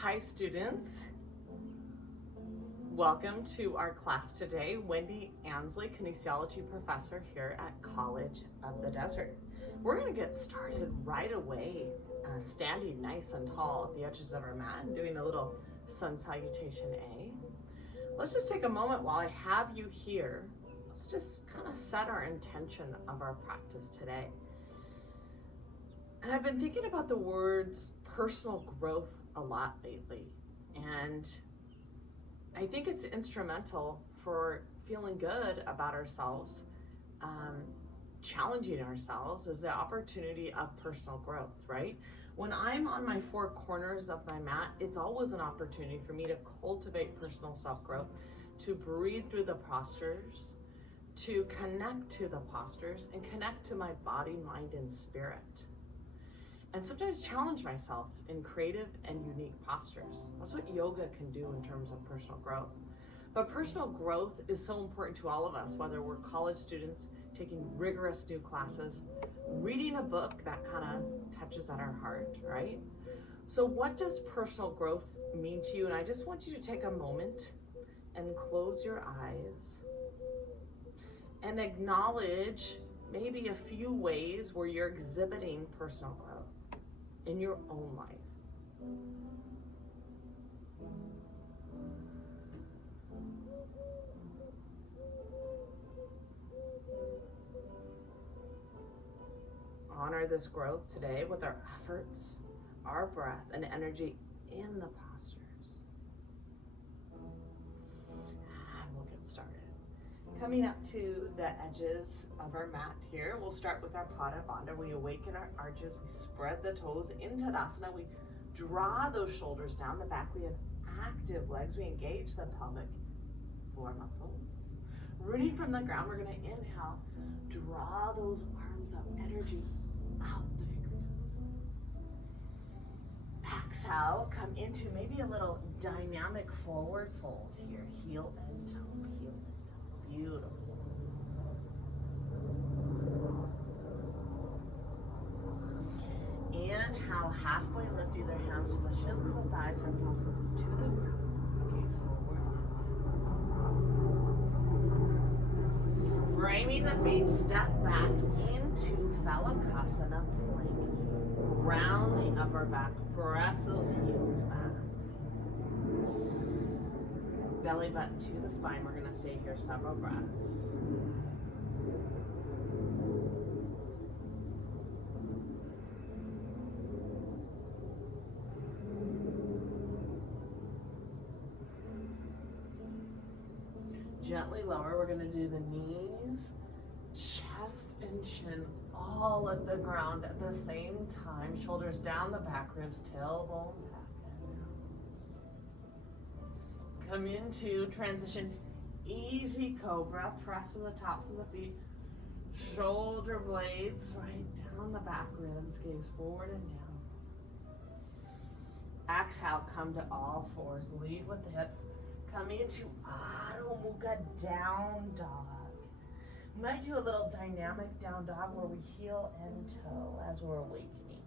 Hi students, welcome to our class today. Wendy Ansley, kinesiology professor here at College of the Desert. We're going to get started right away, standing nice and tall at the edges of our mat and doing a little sun salutation A. Let's just take a moment while I have you here. Let's just kind of set our intention of our practice today. And I've been thinking about the words personal growth a lot lately, and I think it's instrumental for feeling good about ourselves. Challenging ourselves is the opportunity of personal growth, right? When I'm on my four corners of my mat, it's always an opportunity for me to cultivate personal self-growth, to breathe through the postures, to connect to the postures, and connect to my body, mind, and spirit. And sometimes challenge myself in creative and unique postures. That's what yoga can do in terms of personal growth. But personal growth is so important to all of us, whether we're college students taking rigorous new classes, reading a book that kind of touches at our heart, right? So what does personal growth mean to you? And I just want you to take a moment and close your eyes and acknowledge maybe a few ways where you're exhibiting personal growth in your own life. Honor this growth today with our efforts, our breath, and energy in the postures. And we'll get started. Coming up to the edges of our mat here, we'll start with our Pada Bandha. We awaken our arches, we spread the toes into Tadasana, we draw those shoulders down the back, we have active legs, we engage the pelvic floor muscles. Rooting from the ground, we're going to inhale, draw those arms up, energy out the fingertips. Exhale, come into maybe a little dynamic forward fold here, heel and toe, heel and toe. Beautiful. Inhale, halfway lift either hands to the shins, the thighs, or toss them to the ground. Gaze forward. Framing the feet, step back into Phalakasana plank. Round the upper back, press those heels back. Belly button to the spine. We're going to stay here several breaths. Gently lower, we're going to do the knees, chest and chin all at the ground at the same time. Shoulders down the back ribs, tailbone back and down. Come into transition, easy cobra, press to the tops of the feet, shoulder blades right down the back ribs, gaze forward and down. Exhale, come to all fours, lead with the hips. Coming into Adho Mukha down dog. We might do a little dynamic down dog where we heel and toe as we're awakening.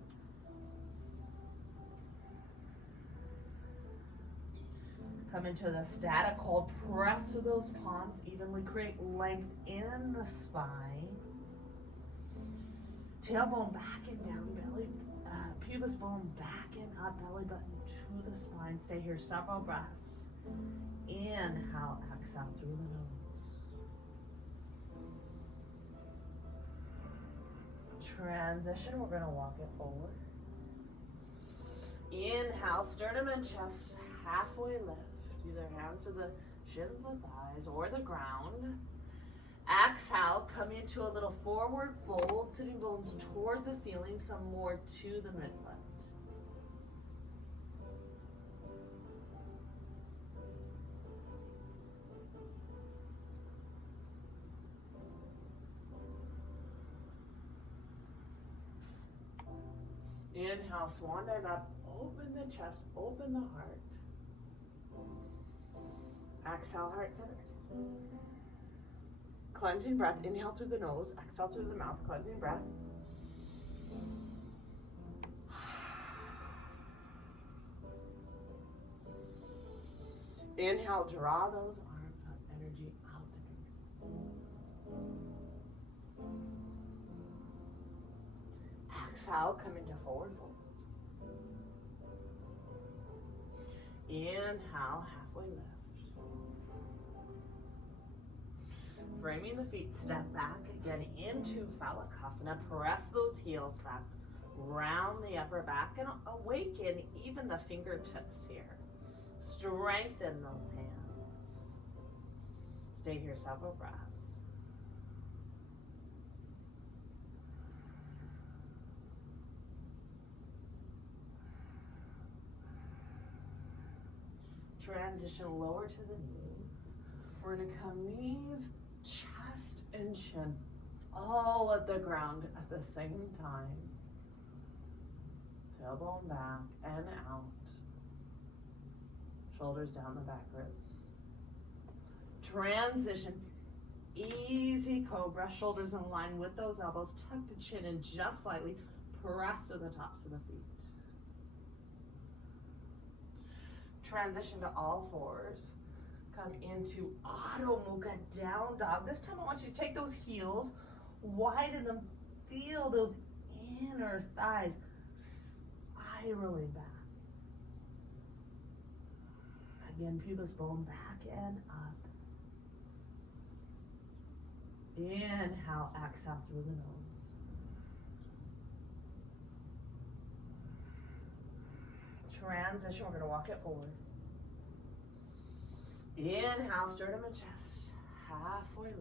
Come into the static hold. Press to those palms evenly. Create length in the spine. Tailbone back and down, belly, pubis bone back and up, belly button to the spine. Stay here several breaths. Inhale, exhale through the nose. Transition, we're going to walk it forward. Inhale, sternum and chest halfway lift. Either hands to the shins, the thighs, or the ground. Exhale, come into a little forward fold, sitting bones towards the ceiling, come more to the midfoot. Inhale, swan dive up, open the chest, open the heart. Exhale, heart center. Cleansing breath, inhale through the nose, exhale through the mouth, cleansing breath. Inhale, draw those arms of energy out the fingers. Exhale, come into forward fold. Inhale, halfway lift. Framing the feet, step back again into Phalakasana. Press those heels back, round the upper back, and awaken even the fingertips here. Strengthen those hands. Stay here several breaths. Transition lower to the knees. We're going to come knees, chest, and chin all at the ground at the same time. Tailbone back and out. Shoulders down the back ribs. Transition. Easy cobra. Shoulders in line with those elbows. Tuck the chin in just slightly. Press to the tops of the feet. Transition to all fours. Come into Adho Mukha, down dog. This time I want you to take those heels, widen them, feel those inner thighs spiraling back. Again, pubic bone back and up. Inhale, exhale through the nose. Transition, we're going to walk it forward. Inhale, sternum and chest, halfway lift.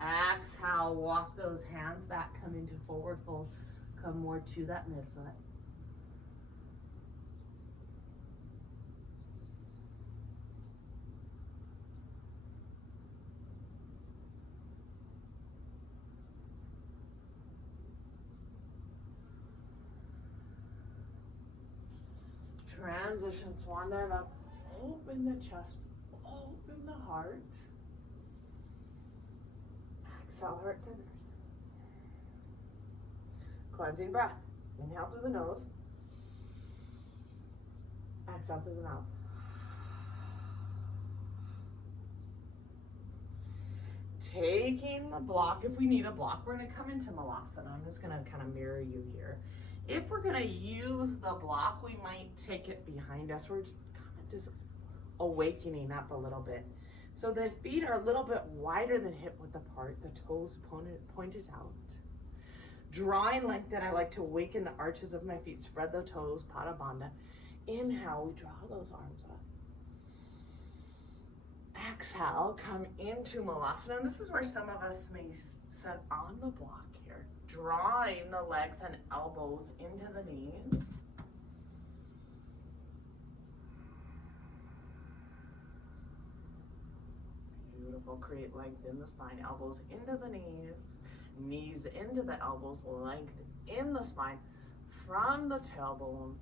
Exhale, walk those hands back, come into forward fold, come more to that midfoot. Transition, swan dive up, open the chest, open the heart. Exhale, heart centered. Cleansing breath. Inhale through the nose. Exhale through the mouth. Taking the block, if we need a block, we're going to come into Malasana. I'm just going to kind of mirror you here. If we're going to use the block, we might take it behind us. We're just awakening up a little bit. So the feet are a little bit wider than hip width apart, the toes pointed out. Drawing like that, I like to awaken the arches of my feet, spread the toes, Pada Bandha. Inhale, we draw those arms up. Exhale, come into Malasana. And this is where some of us may sit on the block here, drawing the legs and elbows into the knees. Beautiful, create length in the spine, elbows into the knees, knees into the elbows, length in the spine, from the tailbone,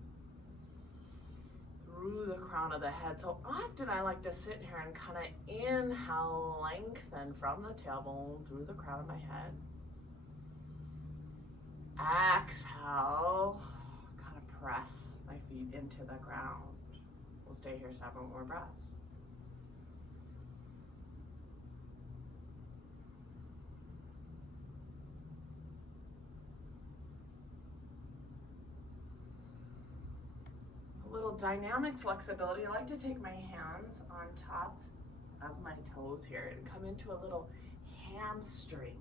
through the crown of the head. So often I like to sit here and kind of inhale, lengthen from the tailbone through the crown of my head. Exhale, kind of press my feet into the ground. We'll stay here 7 more breaths. A little dynamic flexibility. I like to take my hands on top of my toes here and come into a little hamstring.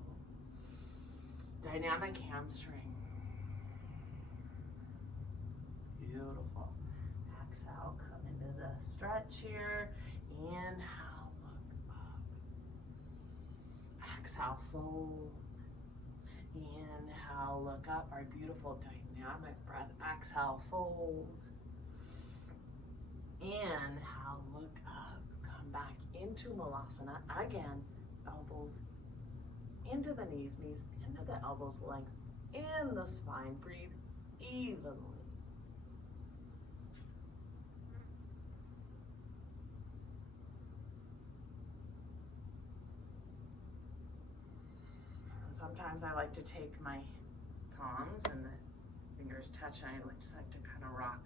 Dynamic hamstring. Beautiful. Exhale, come into the stretch here. Inhale, look up. Exhale, fold. Inhale, look up. Our beautiful dynamic breath. Exhale, fold. Inhale, look up. Come back into Malasana. Again, elbows into the knees, knees into the elbows, length in the spine. Breathe evenly. Sometimes I like to take my palms and the fingers touch, and I just like to kind of rock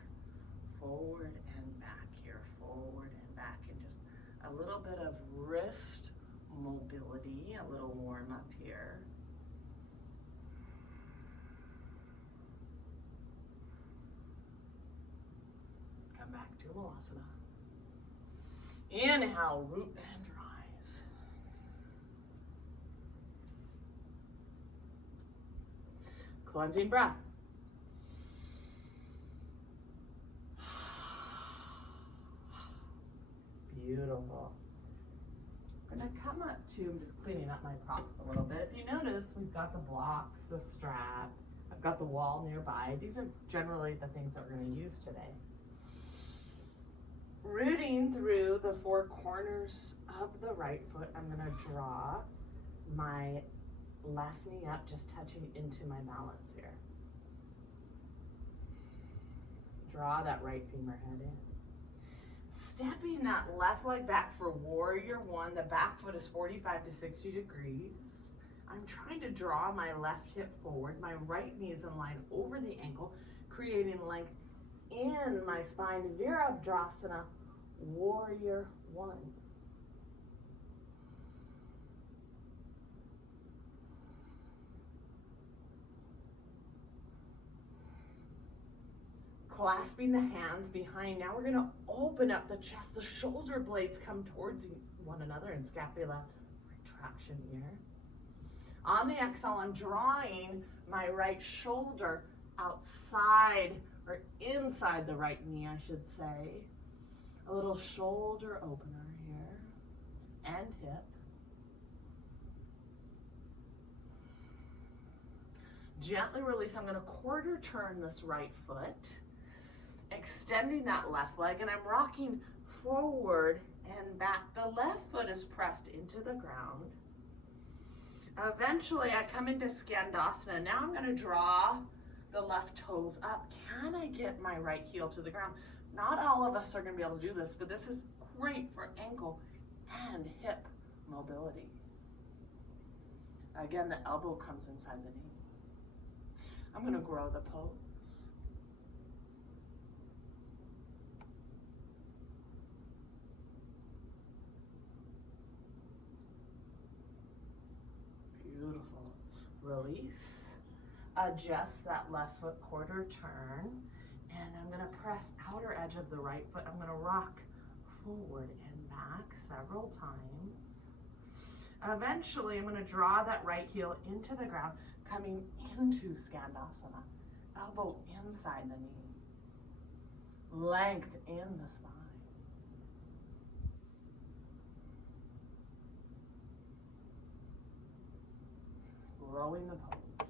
forward and back. forward and back, and just a little bit of wrist mobility, a little warm up here. Come back to Vinyasa. Inhale, root and rise. Cleansing breath. Beautiful. I'm gonna come up to, I'm just cleaning up my props a little bit. If you notice, we've got the blocks, the strap, I've got the wall nearby. These are generally the things that we're gonna use today. Rooting through the four corners of the right foot, I'm gonna draw my left knee up, just touching into my balance here. Draw that right femur head in. Stepping that left leg back for warrior one. The back foot is 45 to 60 degrees. I'm trying to draw my left hip forward. My right knee is in line over the ankle, creating length in my spine. Virabhadrasana, warrior one. Clasping the hands behind. Now we're going to open up the chest. The shoulder blades come towards one another, and scapula retraction here. On the exhale, I'm drawing my right shoulder outside, or inside the right knee, I should say. A little shoulder opener here, and hip. Gently release. I'm going to quarter turn this right foot, extending that left leg, and I'm rocking forward and back. The left foot is pressed into the ground. Eventually, I come into Skandasana. Now I'm going to draw the left toes up. Can I get my right heel to the ground? Not all of us are going to be able to do this, but this is great for ankle and hip mobility. Again, the elbow comes inside the knee. I'm going to grow the pose. Beautiful. Release. Adjust that left foot, quarter turn. And I'm going to press outer edge of the right foot. I'm going to rock forward and back several times. Eventually, I'm going to draw that right heel into the ground, coming into Skandasana. Elbow inside the knee. Length in the spine. Growing the pose.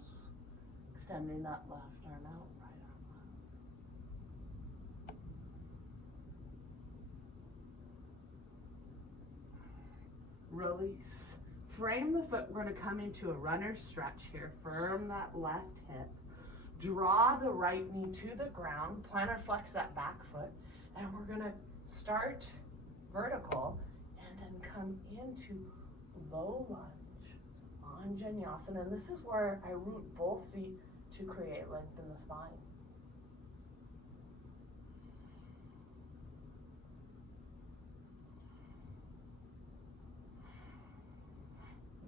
Extending that left arm out, right arm out. Release. Frame the foot. We're going to come into a runner stretch here. Firm that left hip. Draw the right knee to the ground. Plantar flex that back foot. And we're going to start vertical and then come into low lunge on Vinyasa. And this is where I root both feet to create length in the spine.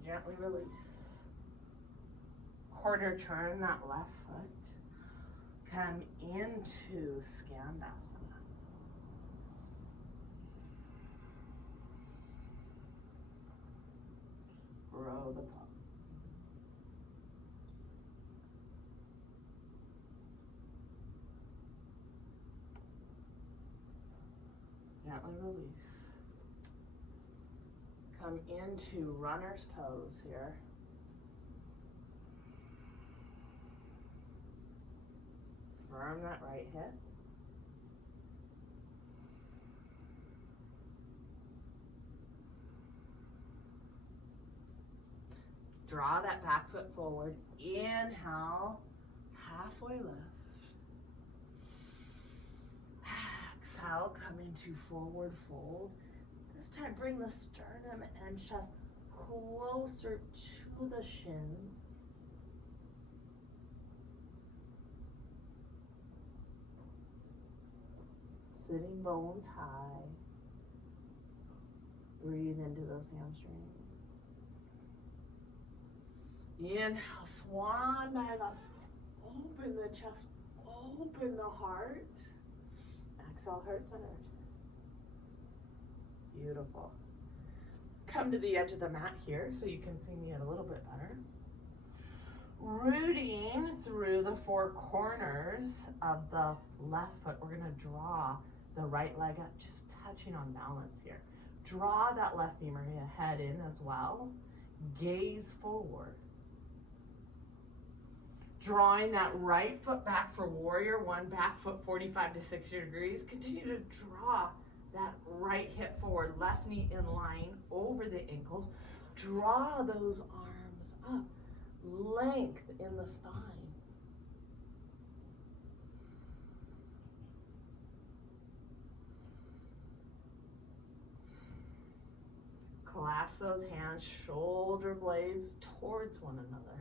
Gently release. Quarter turn that left foot. Come into Skandasana. Grow the pose. Gently release. Come into runner's pose here. Firm that right hip. Draw that back foot forward. Inhale, halfway lift. Exhale, come into forward fold. This time, bring the sternum and chest closer to the shins. Sitting bones high. Breathe into those hamstrings. Inhale, swan dive up. Open the chest, open the heart. Exhale, heart centered. Beautiful. Come to the edge of the mat here so you can see me a little bit better. Rooting through the four corners of the left foot, we're gonna draw the right leg up, just touching on balance here. Draw that left femur head in as well. Gaze forward. Drawing that right foot back for warrior one, back foot 45 to 60 degrees. Continue to draw that right hip forward, left knee in line over the ankles. Draw those arms up. Length in the spine. Clasp those hands, shoulder blades towards one another.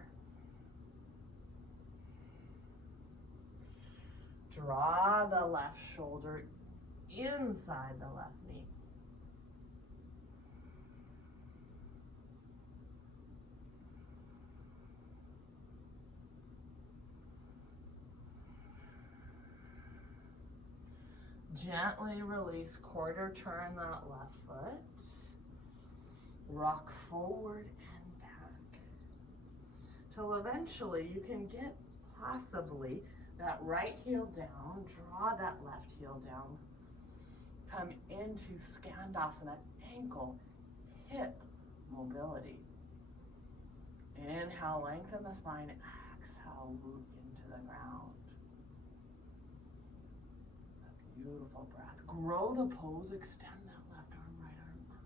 Draw the left shoulder inside the left knee. Gently release, quarter turn that left foot. Rock forward and back. Till eventually you can get possibly that right heel down, draw that left heel down. Come into Skandasana, ankle, hip mobility. Inhale, lengthen the spine, exhale, root into the ground. A beautiful breath. Grow the pose, extend that left arm, right arm up.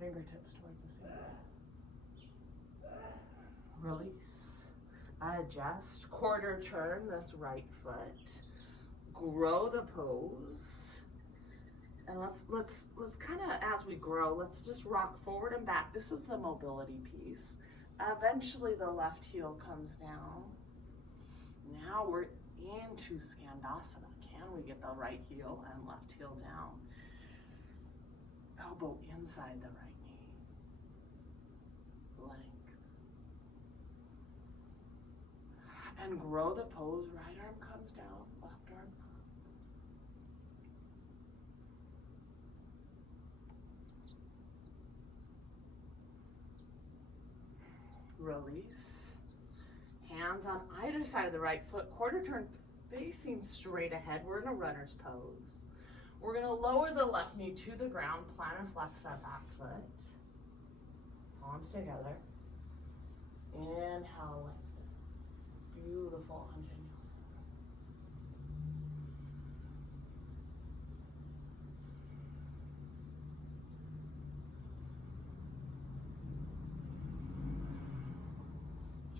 Fingertips towards the ceiling. Release. Adjust, quarter turn this right foot. Grow the pose. And let's kind of, as we grow, let's just rock forward and back. This is the mobility piece. Eventually the left heel comes down. Now we're into Skandasana. Can we get the right heel and left heel down? Elbow inside the right knee. Length. And grow the pose. Right arm comes down, left arm up. Release. Hands on either side of the right foot, quarter turn facing straight ahead. We're in a runner's pose. We're going to lower the left knee to the ground, plantar flex that back foot. Palms together. Inhale, lengthen. Beautiful Vinyasa.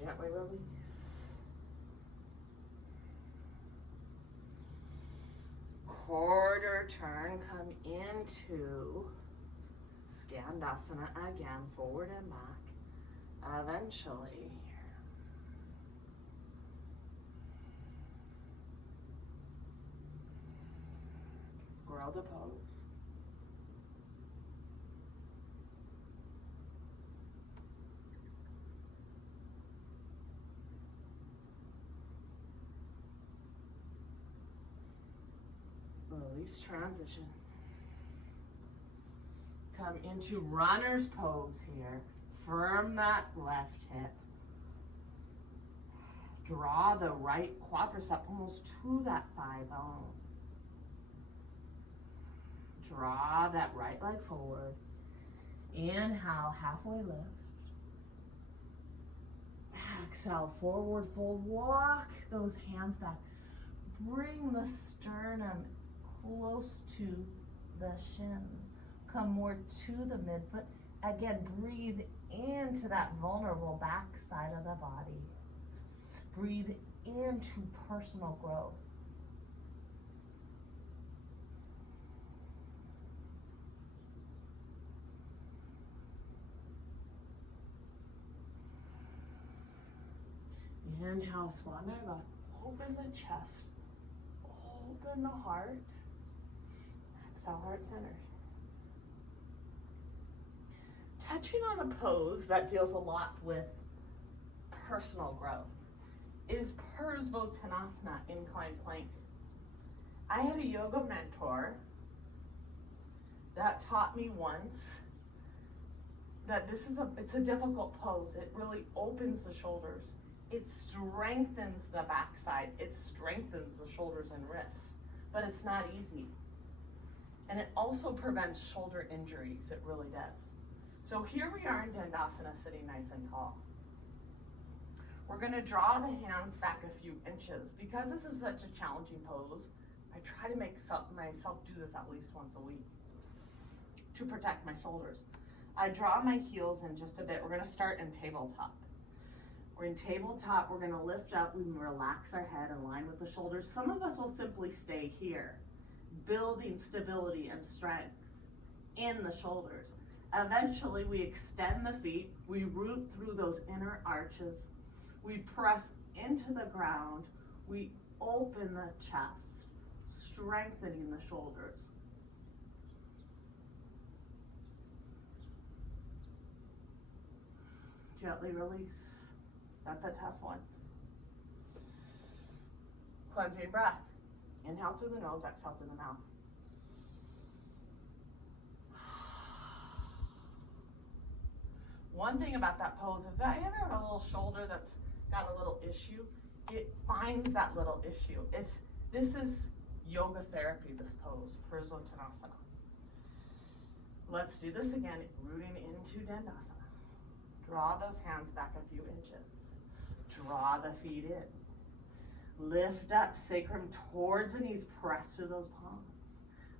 Gently release. Quarter turn, come into Skandasana again, forward and back. Eventually, grow the pose. Release, transition. Come into runner's pose here. Firm that left hip. Draw the right quadricep almost to that thigh bone. Draw that right leg forward. Inhale, halfway lift. Exhale, forward fold. Walk those hands back. Bring the sternum close to the shins. Come more to the midfoot. Again, breathe into that vulnerable back side of the body. Breathe into personal growth. Inhale, swan dive up. Open the chest. Open the heart. Exhale, heart center. Touching on a pose that deals a lot with personal growth is Parsvottanasana, inclined plank. I had a yoga mentor that taught me once that it's a difficult pose. It really opens the shoulders. It strengthens the backside. It strengthens the shoulders and wrists, but it's not easy. And it also prevents shoulder injuries. It really does. So here we are in Dandasana, sitting nice and tall. We're gonna draw the hands back a few inches. Because this is such a challenging pose, I try to make myself do this at least once a week to protect my shoulders. I draw my heels in just a bit. We're gonna start in tabletop. We're in tabletop, we're gonna lift up, we relax our head, align with the shoulders. Some of us will simply stay here, building stability and strength in the shoulders. Eventually, we extend the feet, we root through those inner arches, we press into the ground, we open the chest, strengthening the shoulders. Gently release. That's a tough one. Cleansing breath. Inhale through the nose, exhale through the mouth. One thing about that pose is that you ever have a little shoulder that's got a little issue, it finds that little issue. This is yoga therapy, this pose, Parsvottanasana. Let's do this again, rooting into Dandasana. Draw those hands back a few inches. Draw the feet in. Lift up, sacrum towards the knees, press through those palms.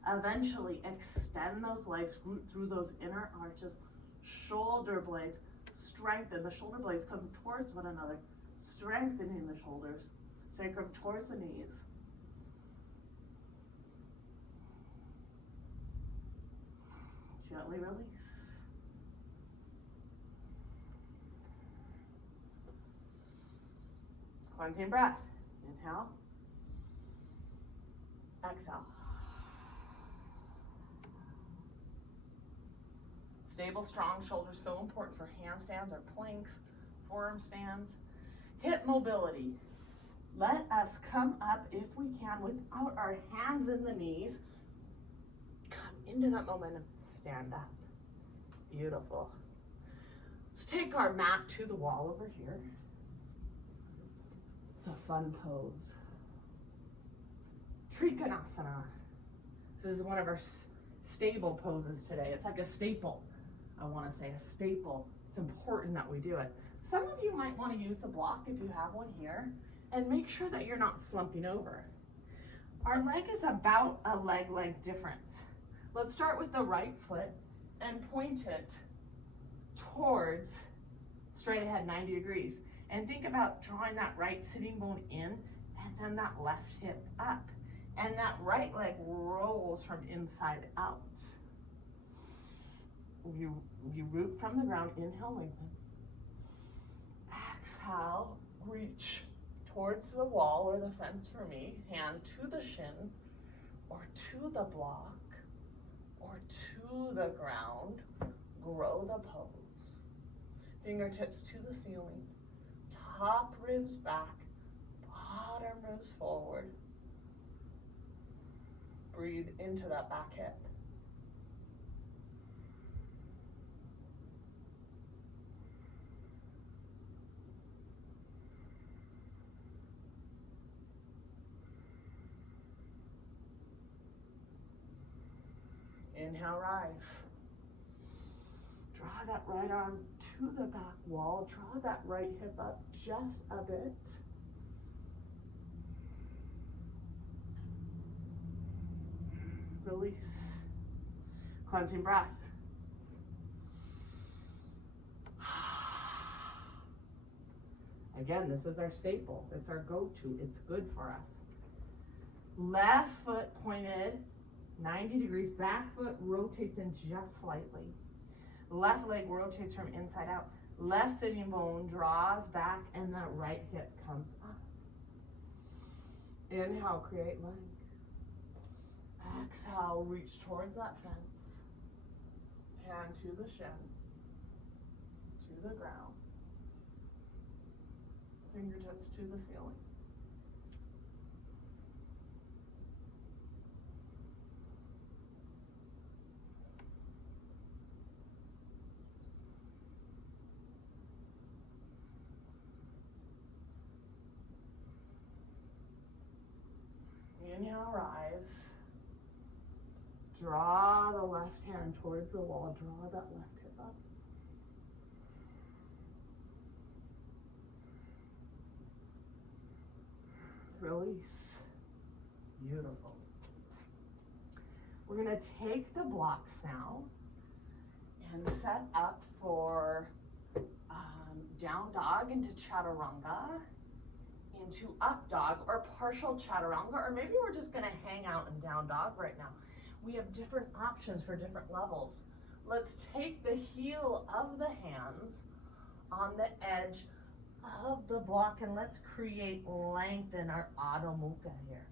Eventually, extend those legs, root through those inner arches, shoulder blades, strengthen. The shoulder blades come towards one another, strengthening the shoulders, sacrum towards the knees. Gently release. Cleansing breath. Inhale. Exhale. Stable, strong shoulders, so important for handstands or planks, forearm stands. Hip mobility. Let us come up, if we can, without our hands in the knees. Come into that momentum. Stand up. Beautiful. Let's take our mat to the wall over here. It's a fun pose. Trikonasana. This is one of our stable poses today. It's like a staple. I want to say a staple. It's important that we do it. Some of you might want to use a block if you have one here, and make sure that you're not slumping over. Our leg is about a leg length difference. Let's start with the right foot and point it towards straight ahead, 90 degrees. And think about drawing that right sitting bone in and then that left hip up. And that right leg rolls from inside out. You root from the ground, inhale, lengthen. Exhale, reach towards the wall or the fence for me. Hand to the shin or to the block or to the ground. Grow the pose. Fingertips to the ceiling. Top ribs back. Bottom ribs forward. Breathe into that back hip. Inhale, rise. Draw that right arm to the back wall. Draw that right hip up just a bit. Release. Cleansing breath. Again, this is our staple. It's our go-to. It's good for us. Left foot pointed 90 degrees. Back foot rotates in just slightly. Left leg rotates from inside out. Left sitting bone draws back and the right hip comes up. Inhale, create length. Exhale, reach towards that fence. Hand to the shin, to the ground. Fingertips to the ceiling. Inhale, rise. Draw the left hand towards the wall. Draw that left hip up. Release. Beautiful. We're going to take the blocks now and set up for down dog into chaturanga, into up dog or partial chaturanga, or maybe we're just going to hang out in down dog right now. We have different options for different levels. Let's take the heel of the hands on the edge of the block and let's create length in our Adho Mukha here.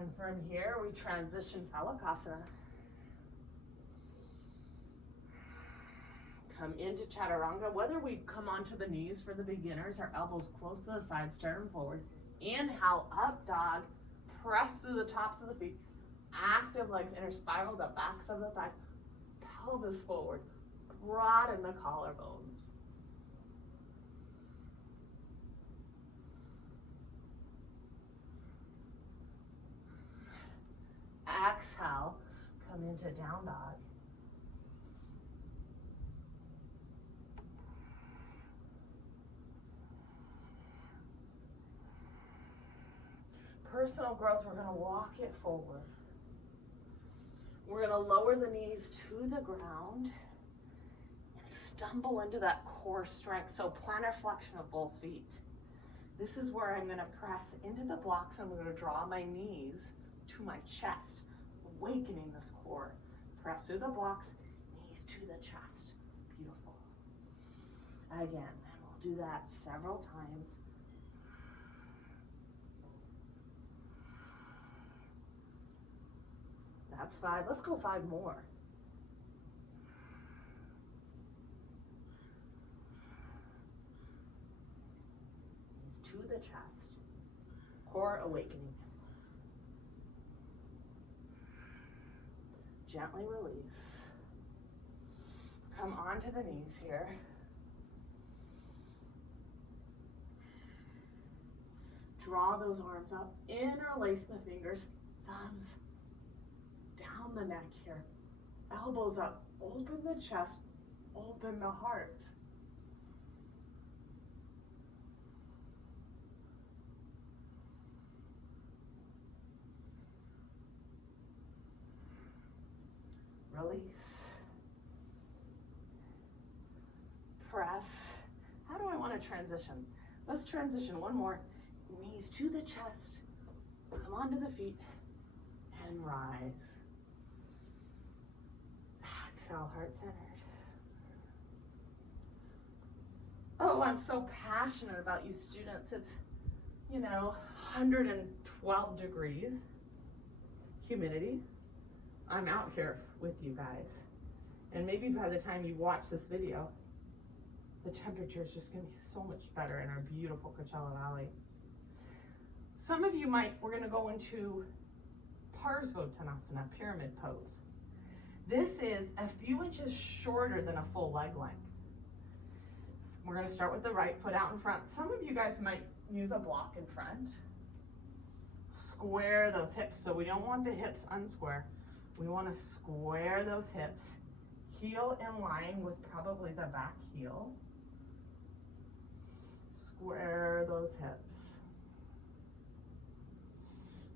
And from here we transition Phalakasana. Come into chaturanga. Whether we come onto the knees for the beginners, our elbows close to the side, sternum forward. Inhale, up dog. Press through the tops of the feet. Active legs, inner spiral, the backs of the thighs. Pelvis forward. Broaden the collarbones. Exhale, come into down dog. Personal growth, we're going to walk it forward. We're going to lower the knees to the ground and stumble into that core strength. So plantar flexion of both feet. This is where I'm going to press into the blocks and I'm going to draw my knees to my chest, awakening this core. Press through the blocks, knees to the chest. Beautiful. Again, and we'll do that several times. That's 5. Let's go 5 more. Knees to the chest. Core awakening. Gently release. Come onto the knees here. Draw those arms up. Interlace the fingers. Thumbs down the neck here. Elbows up. Open the chest. Open the heart. Release. Press. How do I want to transition? Let's transition one more. Knees to the chest. Come onto the feet and rise. Exhale, heart centered. Oh, I'm so passionate about you students. It's, 112 degrees. Humidity. I'm out here with you guys. And maybe by the time you watch this video, the temperature is just going to be so much better in our beautiful Coachella Valley. Some of you we're going to go into Parsvottanasana, pyramid pose. This is a few inches shorter than a full leg length. We're going to start with the right foot out in front. Some of you guys might use a block in front. Square those hips. So we don't want the hips unsquare. We want to square those hips. Heel in line with probably the back heel. Square those hips.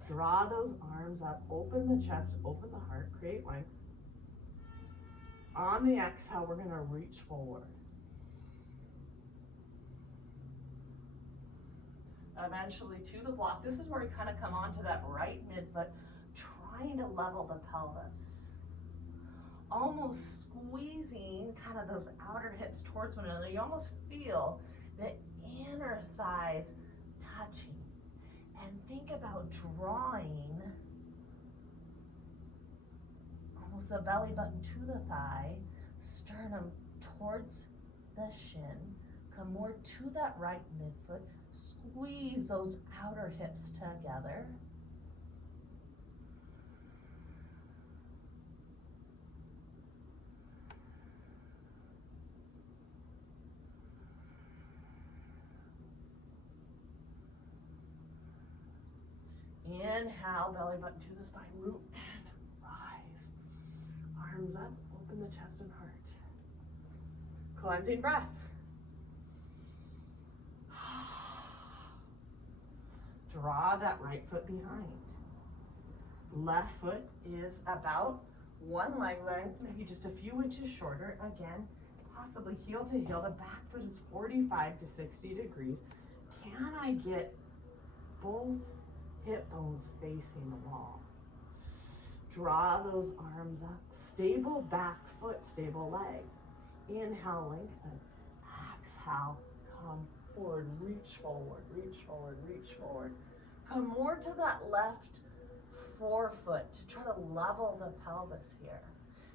Draw those arms up. Open the chest. Open the heart. Create length. On the exhale, we're going to reach forward. Eventually to the block. This is where we kind of come onto that right mid-foot, trying to level the pelvis. Almost squeezing kind of those outer hips towards one another. You almost feel the inner thighs touching. And think about drawing almost the belly button to the thigh, sternum towards the shin, come more to that right midfoot, squeeze those outer hips together. Inhale, belly button to the spine, root and rise. Arms up, open the chest and heart. Cleansing breath. Draw that right foot behind. Left foot is about one leg length, maybe just a few inches shorter. Again, possibly heel to heel. The back foot is 45 to 60 degrees. Can I get both hip bones facing the wall? Draw those arms up. Stable back foot, stable leg. Inhale, lengthen. Exhale, come forward, reach forward, reach forward, reach forward. Come more to that left forefoot to try to level the pelvis here.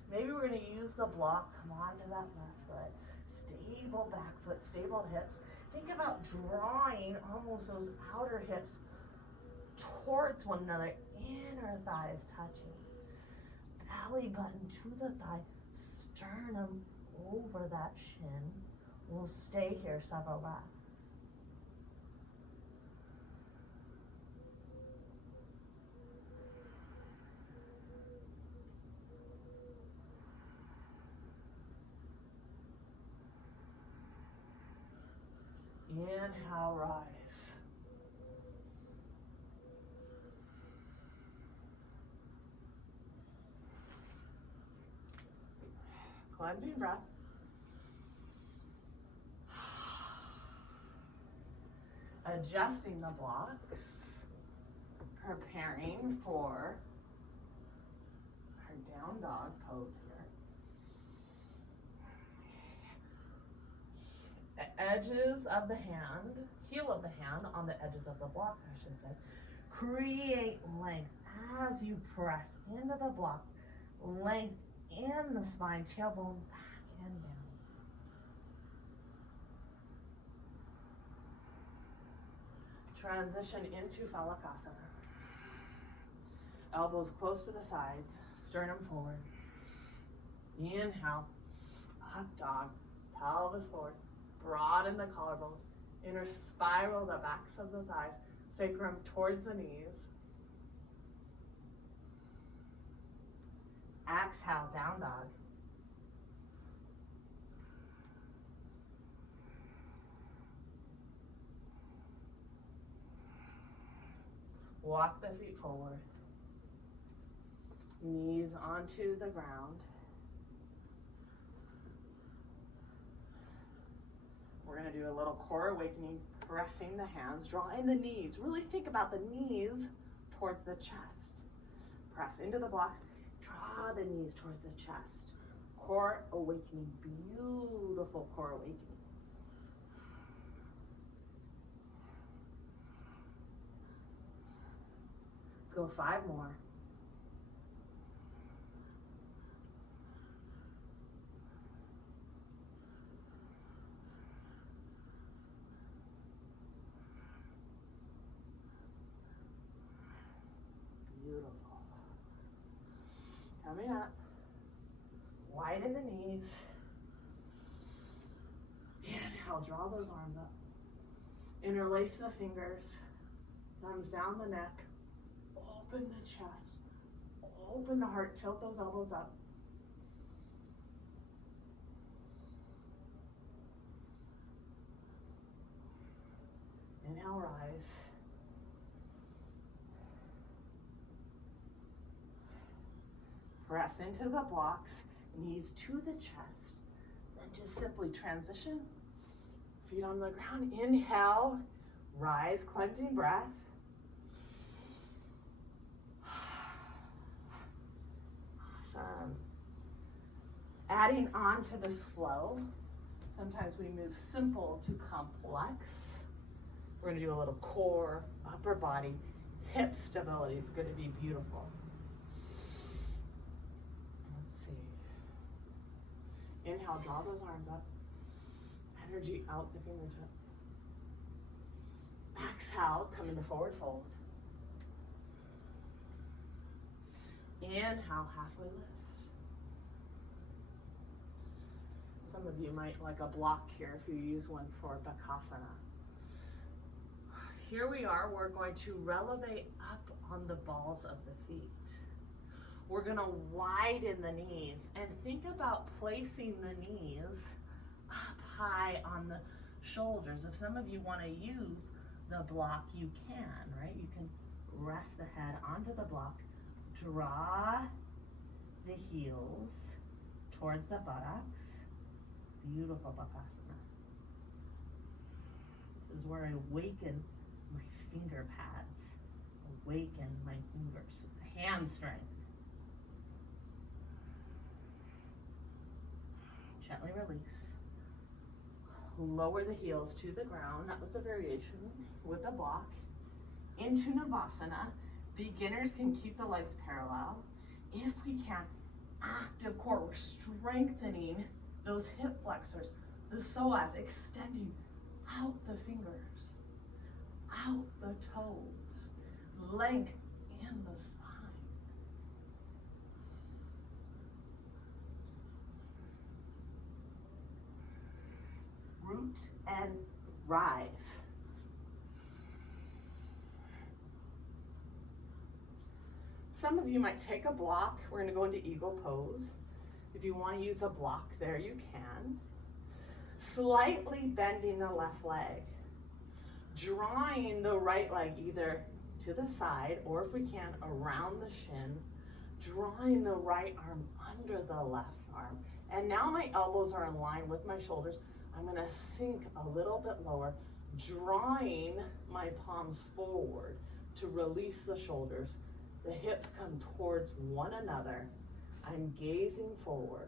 Maybe we're going to use the block. Come on to that left foot. Stable back foot, stable hips. Think about drawing almost those outer hips towards one another, inner thighs touching. Belly button to the thigh, sternum over that shin. We'll stay here several breaths. Inhale, rise. Cleansing breath. Adjusting the blocks. Preparing for our down dog pose here. Edges of the hand, heel of the hand on the edges of the block, I should say. Create length as you press into the blocks. Length in the spine, tailbone back and down. Transition into Phalakasana. Elbows close to the sides, sternum forward. Inhale, up dog, pelvis forward. Broaden the collarbones. Inner spiral the backs of the thighs. Sacrum towards the knees. Exhale, down dog. Walk the feet forward. Knees onto the ground. We're going to do a little core awakening, pressing the hands, draw in the knees. Really think about the knees towards the chest. Press into the blocks, draw the knees towards the chest. Core awakening, beautiful core awakening. Let's go 5 more. Beautiful. Coming up. Widen the knees. Inhale, draw those arms up. Interlace the fingers. Thumbs down the neck. Open the chest. Open the heart. Tilt those elbows up. Inhale, rise. Press into the blocks, knees to the chest. Then just simply transition. Feet on the ground. Inhale, rise, cleansing breath. Awesome. Adding on to this flow. Sometimes we move simple to complex. We're gonna do a little core, upper body, hip stability. It's gonna be beautiful. Let's see. Inhale, draw those arms up. Energy out the fingertips. Exhale, come into forward fold. Inhale, halfway lift. Some of you might like a block here if you use one for Bakasana. Here we are, we're going to relevate up on the balls of the feet. We're gonna widen the knees and think about placing the knees up high on the shoulders. If some of you wanna use the block, you can, right? You can rest the head onto the block, draw the heels towards the buttocks. Beautiful Bakasana. This is where I awaken my finger pads, awaken my fingers, hand strength. Gently release. Lower the heels to the ground. That was a variation with a block. Into Navasana. Beginners can keep the legs parallel. If we can, active core. We're strengthening those hip flexors, the psoas, extending out the fingers, out the toes, length in the spine. Root and rise. Some of you might take a block. We're going to go into eagle pose. If you want to use a block there, you can. Slightly bending the left leg. Drawing the right leg either to the side or, if we can, around the shin. Drawing the right arm under the left arm. And now my elbows are in line with my shoulders. I'm going to sink a little bit lower, drawing my palms forward to release the shoulders. The hips come towards one another. I'm gazing forward.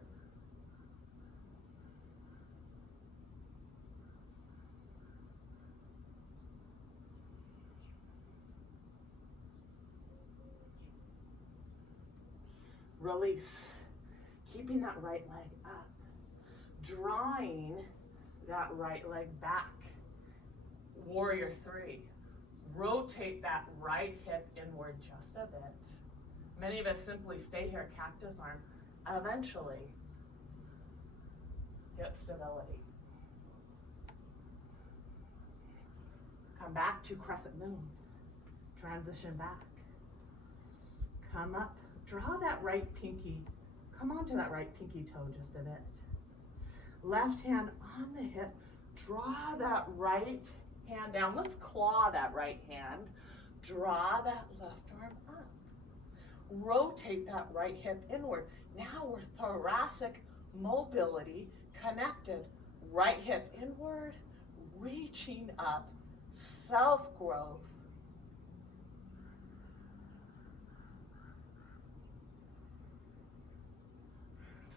Release. Keeping that right leg up. Drawing that right leg back. Warrior 3. Rotate that right hip inward just a bit. Many of us simply stay here, cactus arm. Eventually, hip stability. Come back to crescent moon. Transition back. Come up. Draw that right pinky. Come onto that right pinky toe just a bit. Left hand on the hip. Draw that right hand down. Let's claw that right hand. Draw that left arm up. Rotate that right hip inward. Now we're thoracic mobility connected. Right hip inward, reaching up, self-growth.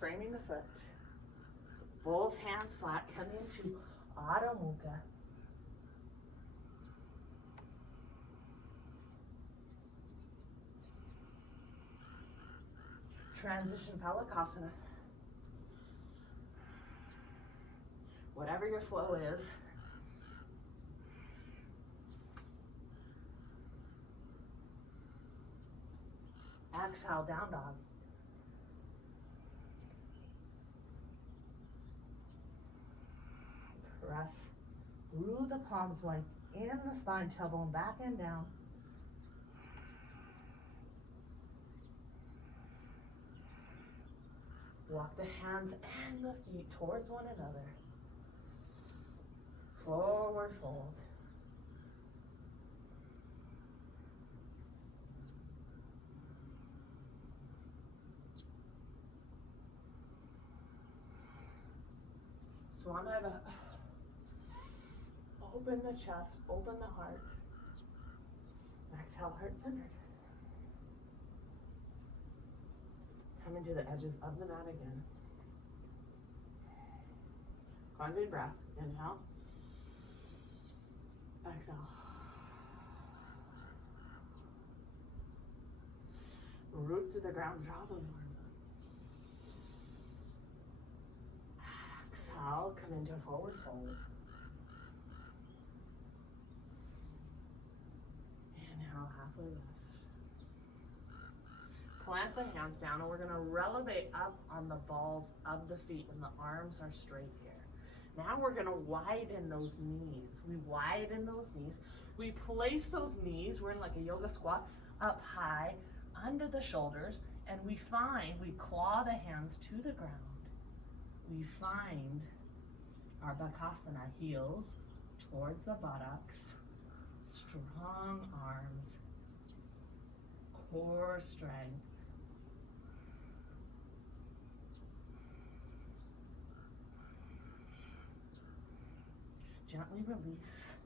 Framing the foot. Both hands flat, come into Adho Mukha. Transition Phalakasana. Whatever your flow is. Exhale, down dog. Press through the palms, like in the spine, tailbone back and down. Walk the hands and the feet towards one another. Forward fold. Swanava. Open the chest, open the heart. Exhale, heart centered. Come into the edges of the mat again. Find a breath. Inhale. Exhale. Root to the ground, draw those arms up. Exhale, come into forward fold. Inhale, halfway lift. Plant the hands down, and we're gonna relevate up on the balls of the feet when the arms are straight here. Now we're gonna widen those knees. We widen those knees. We place those knees, we're in like a yoga squat, up high, under the shoulders, and we claw the hands to the ground. We find our Bakasana, heels towards the buttocks, strong arms, core strength. Gently release,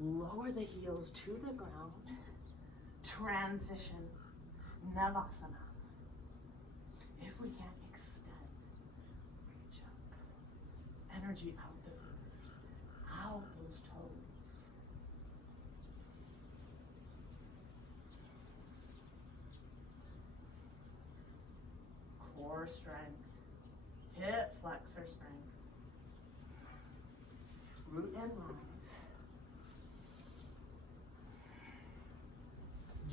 lower the heels to the ground, transition, Navasana. If we can't extend, reach up, energy out the fingers, out those toes. Core strength, hip flexor strength. Root and rise.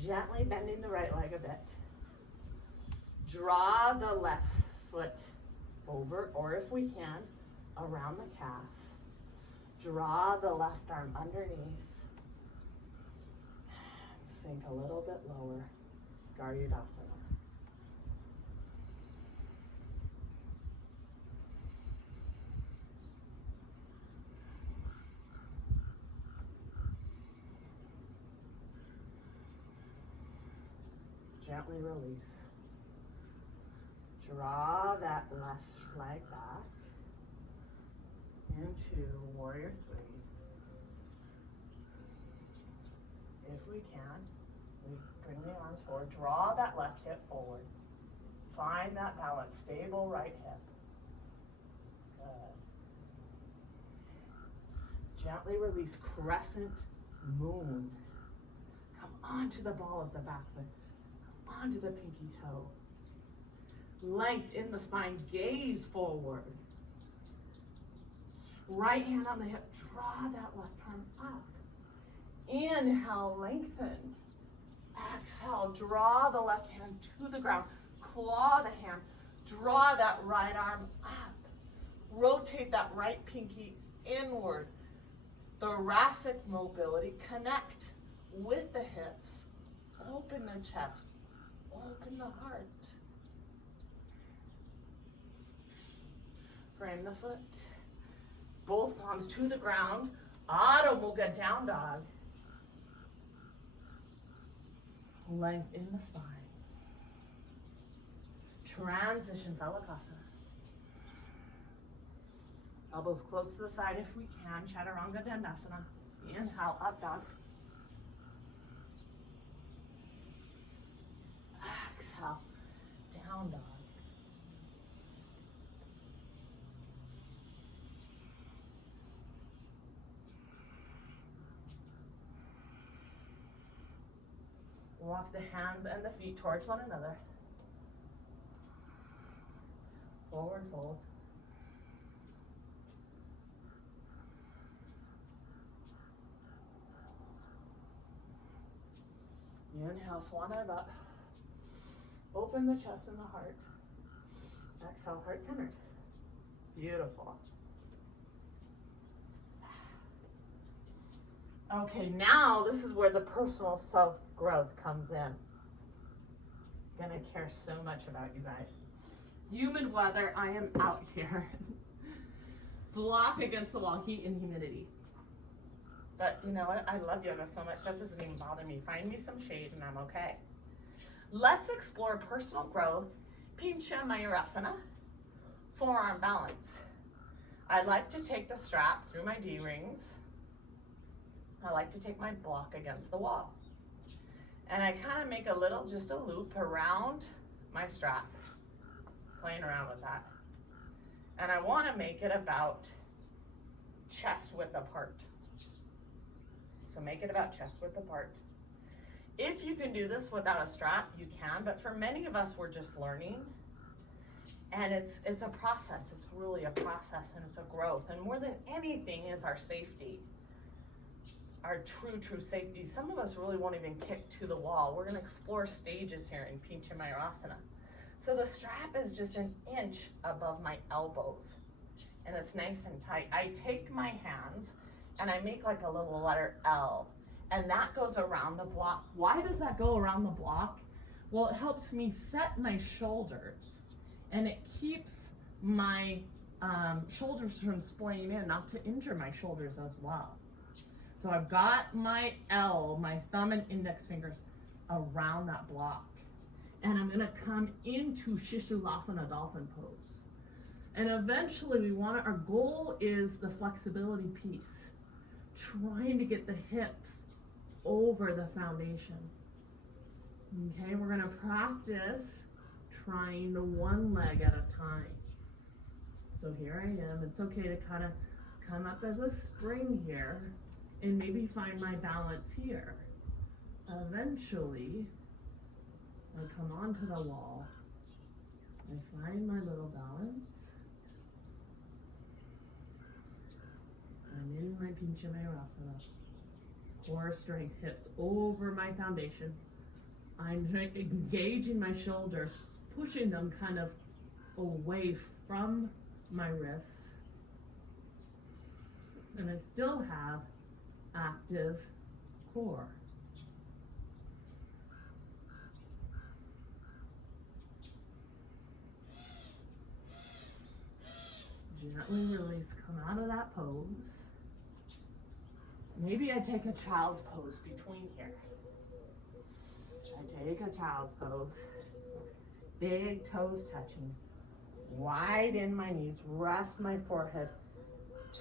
Gently bending the right leg a bit. Draw the left foot over, or if we can, around the calf. Draw the left arm underneath. Sink a little bit lower. Garudasana. Gently release. Draw that left leg back into warrior three. If we can, we bring the arms forward. Draw that left hip forward. Find that balance, stable right hip. Good. Gently release, crescent moon. Come onto the ball of the back foot. Onto the pinky toe. Length in the spine, gaze forward. Right hand on the hip, draw that left arm up. Inhale, lengthen. Exhale, draw the left hand to the ground. Claw the hand, draw that right arm up. Rotate that right pinky inward. Thoracic mobility, connect with the hips. Open the chest. Open the heart. Frame the foot. Both palms to the ground. Adho Mukha, down dog. Length in the spine. Transition Phalakasana. Elbows close to the side if we can. Chaturanga Dandasana. Inhale, up dog. Exhale, down dog. Walk the hands and the feet towards one another. Forward fold. Inhale, swan dive up. Open the chest and the heart. Exhale, heart centered. Beautiful. Okay, now this is where the personal self-growth comes in. I'm gonna care so much about you guys. Humid weather, I am out here. Block against the wall, heat and humidity. But you know what? I love yoga so much, that doesn't even bother me. Find me some shade and I'm okay. Let's explore personal growth, Pincha Mayurasana, forearm balance. I like to take the strap through my D-rings. I like to take my block against the wall. And I kind of make a little, just a loop around my strap, playing around with that. And I want to make it about chest width apart. So make it about chest width apart. If you can do this without a strap, you can, but for many of us, we're just learning. And it's a process. It's really a process, and it's a growth. And more than anything is our safety, our true safety. Some of us really won't even kick to the wall. We're gonna explore stages here in Pincha Mayurasana. So the strap is just an inch above my elbows, and it's nice and tight. I take my hands and I make like a little letter L, and that goes around the block. Why does that go around the block? Well, it helps me set my shoulders, and it keeps my shoulders from splaying in, not to injure my shoulders as well. So I've got my L, my thumb and index fingers around that block. And I'm gonna come into Shishulasana dolphin pose. And eventually our goal is the flexibility piece, trying to get the hips over the foundation. Okay, we're gonna practice trying the one leg at a time. So here I am. It's okay to kind of come up as a spring here and maybe find my balance here. Eventually, I come onto the wall. I find my little balance. I'm in my Pincha Mayurasana. Core strength, hips over my foundation. I'm engaging my shoulders, pushing them kind of away from my wrists. And I still have active core. Gently release, come out of that pose. Maybe I take a child's pose between here. I take a child's pose. Big toes touching. Widen my knees, rest my forehead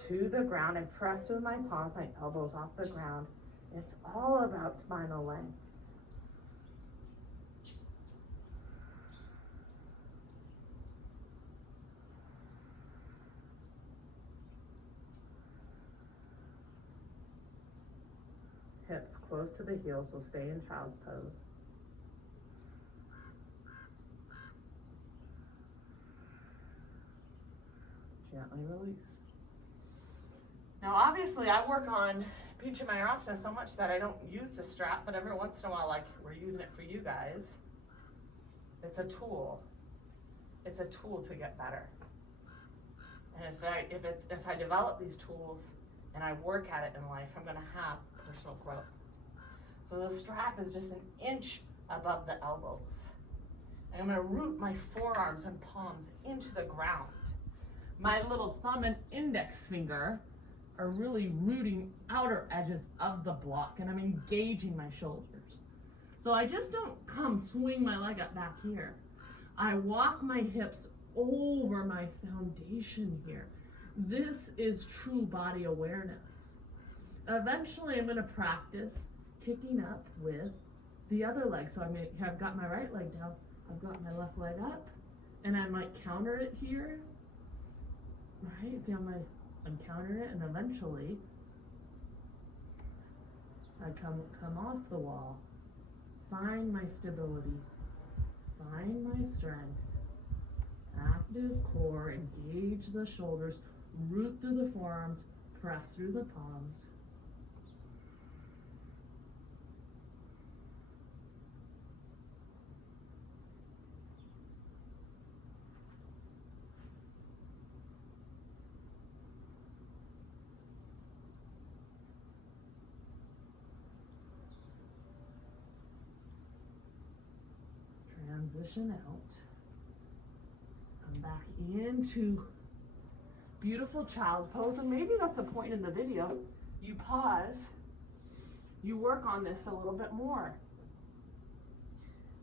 to the ground and press with my palms, my elbows off the ground. It's all about spinal length. Hips close to the heels, will stay in child's pose. Gently release. Now obviously I work on Pincha Mayurasana so much that I don't use the strap, but every once in a while, like we're using it for you guys. It's a tool. It's a tool to get better. And if I develop these tools and I work at it in life, I'm gonna have personal growth. So the strap is just an inch above the elbows. And I'm gonna root my forearms and palms into the ground. My little thumb and index finger are really rooting outer edges of the block, and I'm engaging my shoulders. So I just don't come swing my leg up back here. I walk my hips over my foundation here. This is true body awareness. Eventually I'm gonna practice kicking up with the other leg. So I've got my right leg down, I've got my left leg up, and I might counter it here. Right, see I'm countering it, and eventually I come off the wall, find my stability, find my strength, active core, engage the shoulders, root through the forearms, press through the palms. Transition out. Come back into beautiful child's pose, and maybe that's a point in the video. You pause, you work on this a little bit more.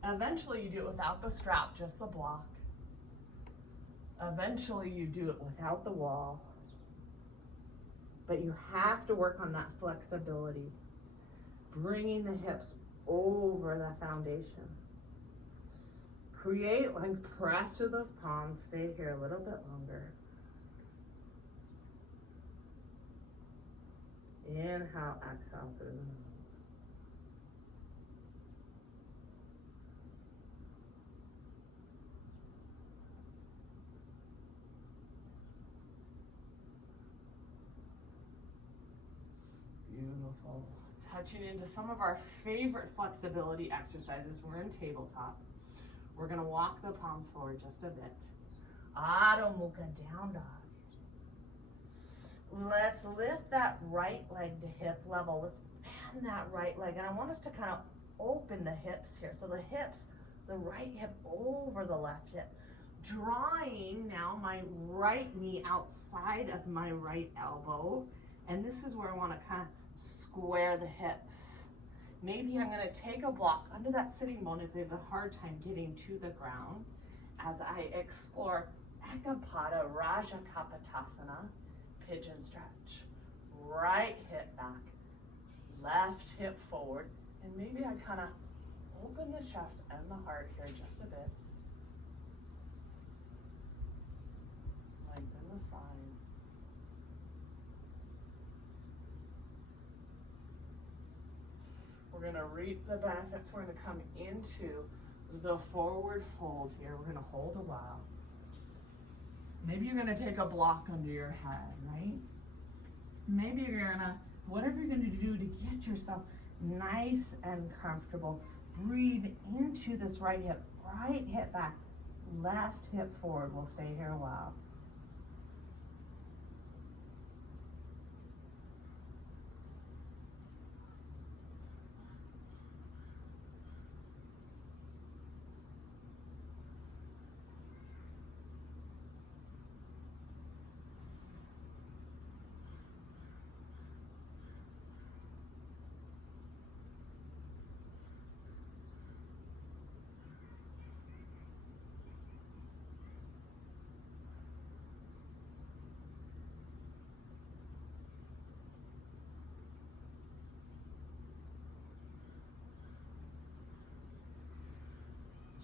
Eventually you do it without the strap, just the block. Eventually you do it without the wall. But you have to work on that flexibility, bringing the hips over the foundation. Create length, press through those palms, stay here a little bit longer. Inhale, exhale through the nose. Beautiful. Touching into some of our favorite flexibility exercises. We're in tabletop. We're gonna walk the palms forward just a bit. Adho Mukha, down dog. Let's lift that right leg to hip level. Let's bend that right leg. And I want us to kind of open the hips here. So the hips, the right hip over the left hip. Drawing now my right knee outside of my right elbow. And this is where I want to kind of square the hips. Maybe I'm going to take a block under that sitting bone if they have a hard time getting to the ground as I explore Ekapada Raja Kapotasana, pigeon stretch. Right hip back, left hip forward, and maybe I kind of open the chest and the heart here just a bit. Lengthen the spine. We're going to reap the benefits. We're going to come into the forward fold here. We're going to hold a while. Maybe you're going to take a block under your head, right? Maybe you're going to, whatever you're going to do to get yourself nice and comfortable, breathe into this right hip back, left hip forward. We'll stay here a while.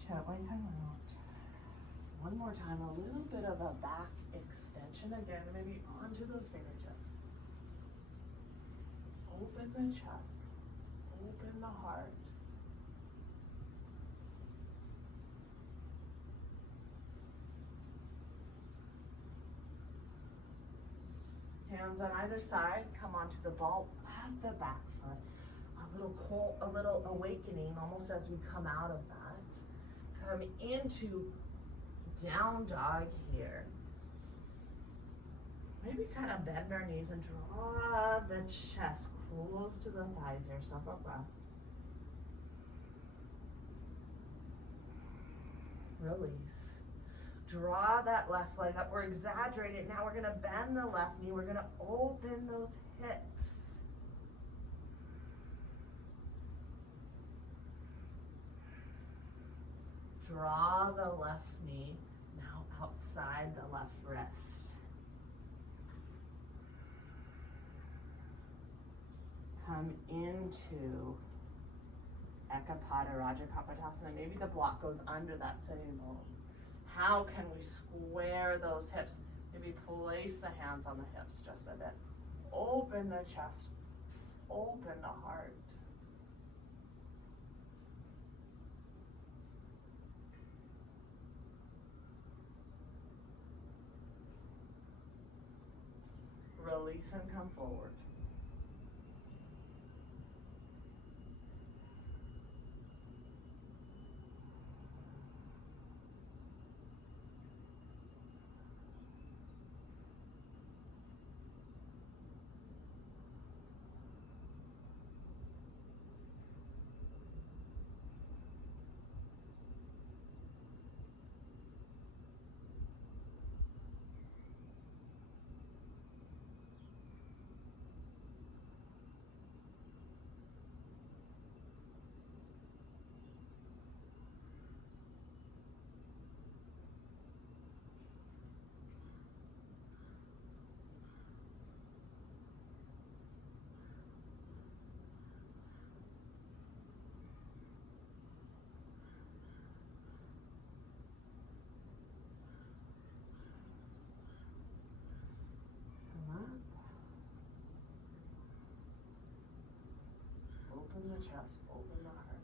Gently come out. One more time, a little bit of a back extension again, maybe onto those fingertips. Open the chest, open the heart. Hands on either side, come onto the ball of the back foot. A little awakening, almost as we come out of that. Come into down dog here. Maybe kind of bend our knees and draw the chest close to the thighs here. Several breaths. Release. Draw that left leg up. We're exaggerating. Now we're going to bend the left knee. We're going to open those hips. Draw the left knee now outside the left wrist. Come into Ekapada Raja Kapotasana. Maybe the block goes under that sitting bone. How can we square those hips? Maybe place the hands on the hips just a bit. Open the chest. Open the heart. Release and come forward. Open the chest, open the heart.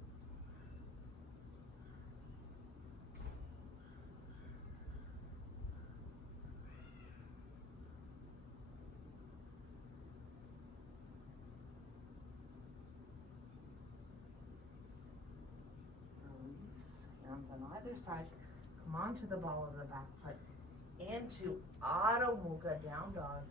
Release, hands on either side. Come onto the ball of the back foot. Into Adho Mukha, down dog.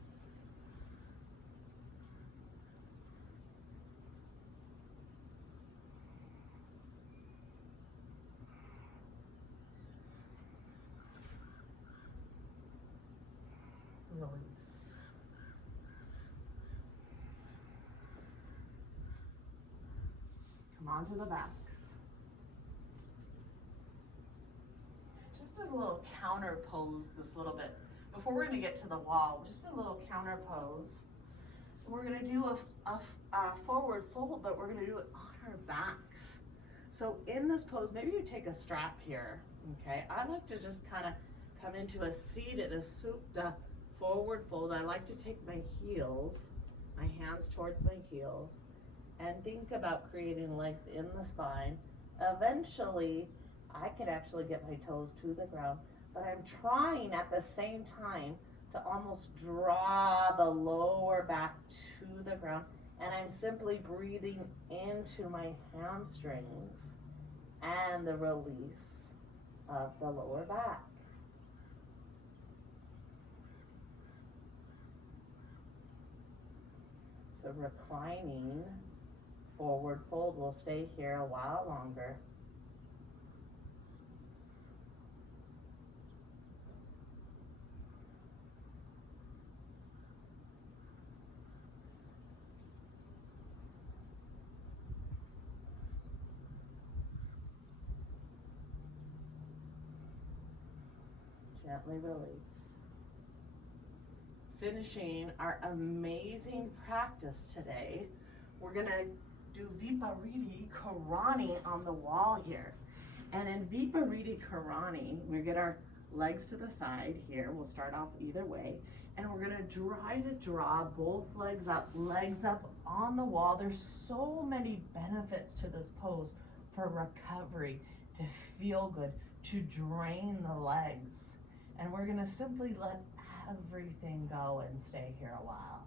Release. Come onto the backs. Just a little counter pose this little bit. Before we're gonna get to the wall, just a little counter pose. We're gonna do a forward fold, but we're gonna do it on our backs. So in this pose, maybe you take a strap here, okay? I like to just kind of come into a seated, a supta forward fold. I like to take my heels, my hands towards my heels, and think about creating length in the spine. Eventually, I could actually get my toes to the ground, but I'm trying at the same time to almost draw the lower back to the ground, and I'm simply breathing into my hamstrings and the release of the lower back. So reclining forward fold will stay here a while longer. Gently release. Finishing our amazing practice today, we're gonna do Vipariti Karani on the wall here. And in Vipariti Karani, we get our legs to the side here. We'll start off either way. And we're gonna try to draw both legs up on the wall. There's so many benefits to this pose for recovery, to feel good, to drain the legs. And we're gonna simply let everything go and stay here a while.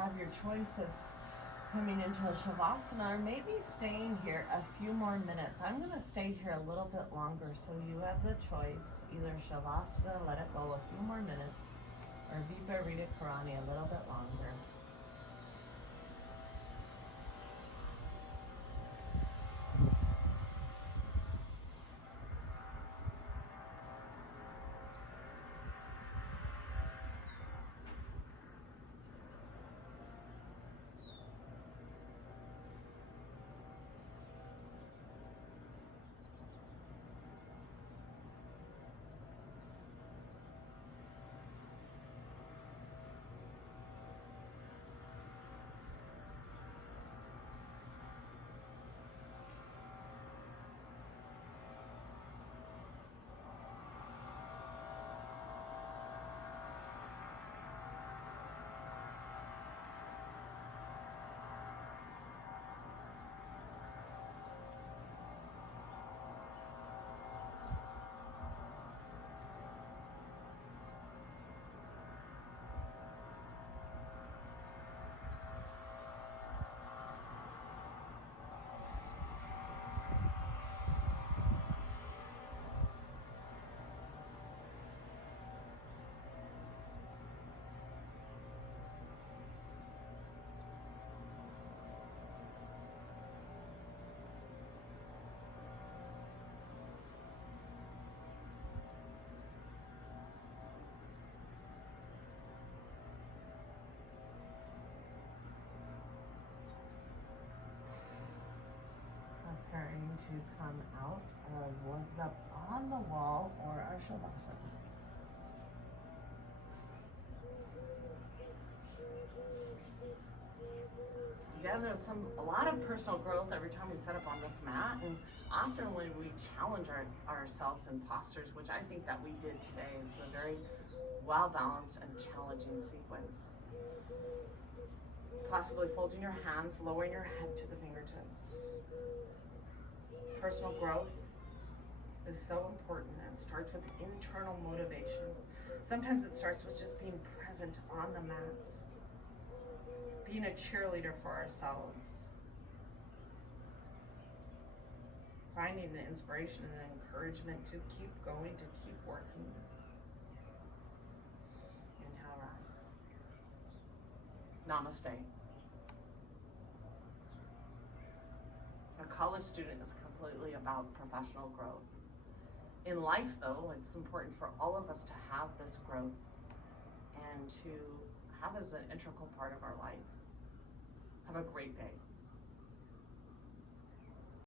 have your choice of coming into a Shavasana or maybe staying here a few more minutes. I'm going to stay here a little bit longer, so you have the choice, either Shavasana, let it go a few more minutes, or Viparita Karani a little bit longer. Preparing to come out of legs up on the wall or our Shavasana. Again, there's a lot of personal growth every time we set up on this mat, and often when we challenge ourselves in postures, which I think that we did today, it's a very well-balanced and challenging sequence. Possibly folding your hands, lowering your head to the fingertips. Personal growth is so important. It starts with internal motivation. Sometimes it starts with just being present on the mats, being a cheerleader for ourselves, finding the inspiration and the encouragement to keep going, to keep working. Inhale, rise. Namaste. A college student is completely about professional growth. In life, though, it's important for all of us to have this growth and to have as an integral part of our life. Have a great day.